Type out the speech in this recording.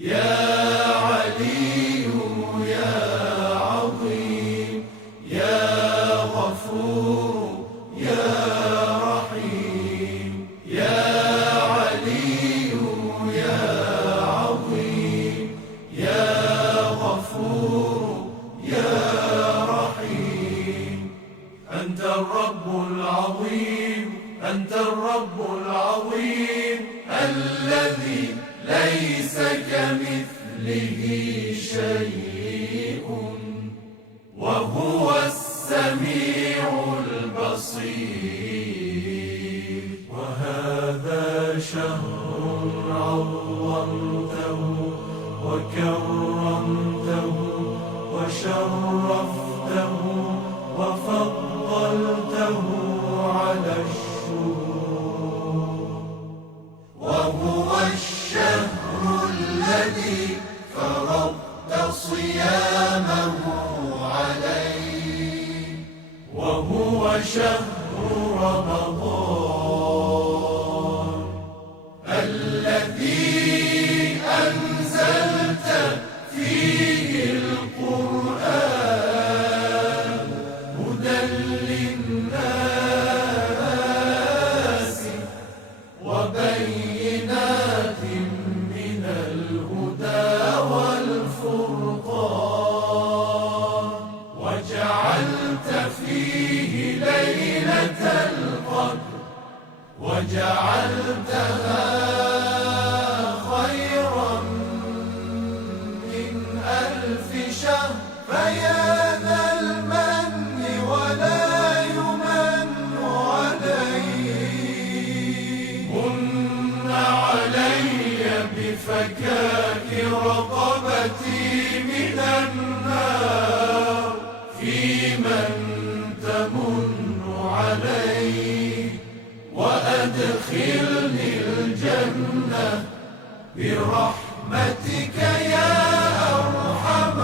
يا علي يا عظيم يا غفور يا رحيم يا علي يا عظيم يا غفور يا رحيم. أنت الرب العظيم أنت الرب العظيم الذي ليس كمثله شيء وهو السميع البصير. وهذا شهر عظمته وكرمته وشرفته وفضلته على الشهور، وهو الشهر الذي فرضت صيامه عليه، وهو شهر رمضان الذي أنزلت فيه القرآن هدى للناس وبينات من الهدى والفرقان، وجعلت فيه ليلة القدر وجعلتها خيرا من 1000 شهر. فيا ذا المن ولا يمن عليه، من علي بفكاك رقبتي من النار، في من تمن عليه وأدخلني الجنة برحمتك يا أرحم